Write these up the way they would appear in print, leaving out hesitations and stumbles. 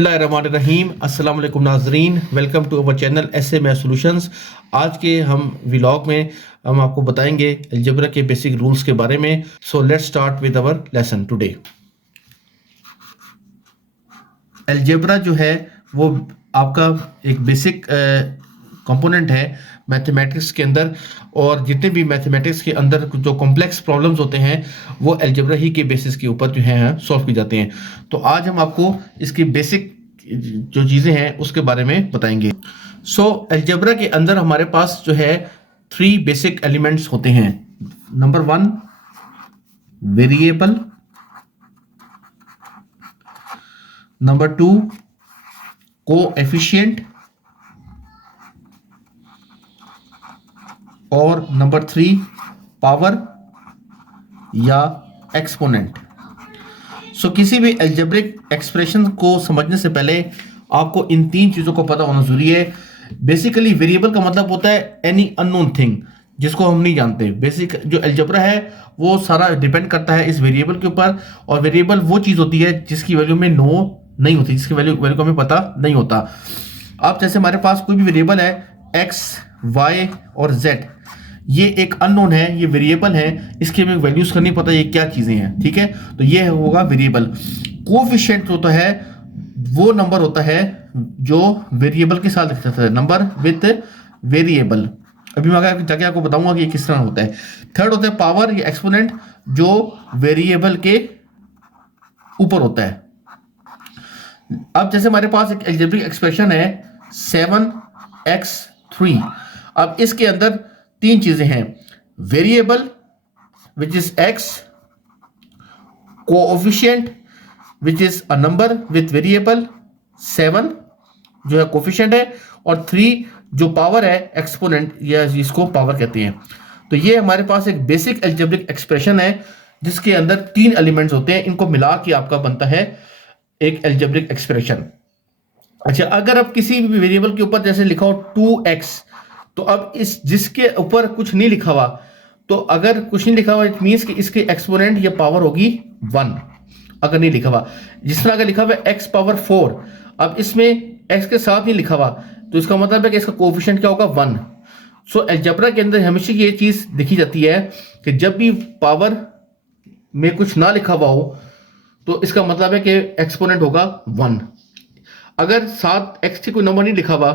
रहीम अस्सलाम वालेकुम नाजरीन, welcome to our channel SA math solutions. आज के हम व्लॉग में हम आपको बताएंगे अलजेब्रा के बेसिक रूल्स के बारे में। So let's start with our lesson today. Algebra जो है वो आपका एक बेसिक कंपोनेंट है मैथमेटिक्स के अंदर, और जितने भी मैथमेटिक्स के अंदर जो कॉम्प्लेक्स प्रॉब्लम्स होते हैं वो अलजेब्रा ही के बेसिस के ऊपर जो है सॉल्व की जाते हैं। तो आज हम आपको इसकी बेसिक जो चीज़ें हैं उसके बारे में बताएंगे। सो अलजेब्रा के अंदर हमारे पास जो है 3 बेसिक एलिमेंट्स होते हैं। नंबर 1 वेरिएबल, नंबर 2 कोएफिशिएंट, और नंबर 3 पावर या एक्सपोनेंट। सो किसी भी अलजेब्रिक एक्सप्रेशन को समझने से पहले आपको इन 3 चीज़ों को पता होना जरूरी है। बेसिकली वेरिएबल का मतलब होता है एनी अननोन थिंग, जिसको हम नहीं जानते। बेसिक जो अलजेब्रा है वो सारा डिपेंड करता है इस वेरिएबल के ऊपर, और वेरिएबल वो चीज़ होती है जिसकी वैल्यू में नो नहीं होती, जिसकी वैल्यू को हमें पता नहीं होता। अब जैसे हमारे पास कोई भी वेरिएबल है एक्स, वाई और जेड, ये एक अननोन है, ये वेरिएबल है, इसकी हमें वैल्यूज करनी पता ये क्या चीजें हैं, ठीक है। तो ये होगा वेरिएबल। कोएफिशिएंट होता है वो नंबर होता है जो वेरिएबल के साथ लिखा जाता है, नंबर विथ वेरिएबल। अभी मैं आगे जाके आपको बताऊंगा कि ये किस तरह होता है। थर्ड होता है पावर या एक्सपोनेंट, जो वेरिएबल के ऊपर होता है। अब जैसे हमारे पास एक अलजेब्रिक एक्सप्रेशन है 7x3। अब इसके अंदर 3 चीजें हैं, variable which is x, coefficient which is a number with variable 7 जो है कोएफिशिएंट है, और 3 जो पावर है एक्सपोनेंट या जिसको पावर कहते हैं। तो ये हमारे पास एक बेसिक अलजेब्रिक एक्सप्रेशन है जिसके अंदर 3 एलिमेंट्स होते हैं, इनको मिला के आपका बनता है एक अलजेब्रिक एक्सप्रेशन। अच्छा, अगर अब किसी भी वेरिएबल के ऊपर जैसे लिखा हो 2x, तो अब इस जिसके ऊपर कुछ नहीं लिखा हुआ, तो अगर कुछ नहीं लिखा हुआ इट मींस कि इसके एक्सपोनेंट या पावर होगी 1। अगर नहीं लिखा हुआ, जिस तरह अगर लिखा हुआ x पावर 4, अब इसमें x के साथ नहीं लिखा हुआ, तो इसका मतलब है कि इसका कोएफिशिएंट क्या होगा 1। सो अलजेब्रा के अंदर हमेशा ये चीज देखी जाती है कि जब भी पावर में कुछ ना लिखा हुआ हो तो इसका मतलब है कि एक्सपोनेंट होगा 1। अगर साथ x से कोई नंबर नहीं लिखा हुआ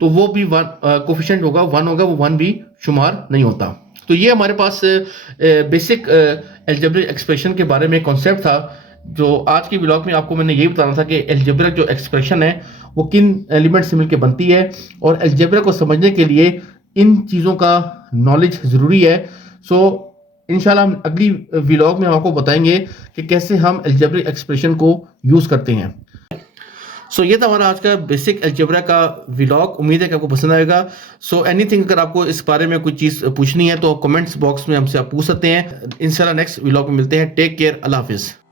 तो वो भी 1 कोएफिशिएंट होगा 1 होगा, वो 1 भी शुमार नहीं होता। तो ये हमारे पास बेसिक अलजेब्रिक एक्सप्रेशन के बारे में कॉन्सेप्ट था, जो आज के व्लॉग में आपको मैंने यही बताना था कि अलजेब्रा जो एक्सप्रेशन है वो किन एलिमेंट से मिलकर बनती है, और अलजेब्रा को समझने के लिए इन चीज़ों का नॉलेज ज़रूरी है। सो इंशाल्लाह हम अगली व्लॉग में आपको बताएंगे कि कैसे हम अलजेब्रिक एक्सप्रेशन को यूज़ करते हैं। सो ये था हमारा आज का बेसिक अलजेब्रा का व्लॉग। उम्मीद है कि आपको पसंद आएगा। सो एनीथिंग, अगर आपको इस बारे में कोई चीज़ पूछनी है तो कमेंट्स बॉक्स में हमसे आप पूछ सकते हैं। इंशाल्लाह नेक्स्ट व्लॉग में मिलते हैं। टेक केयर, अल्लाह हाफिज़।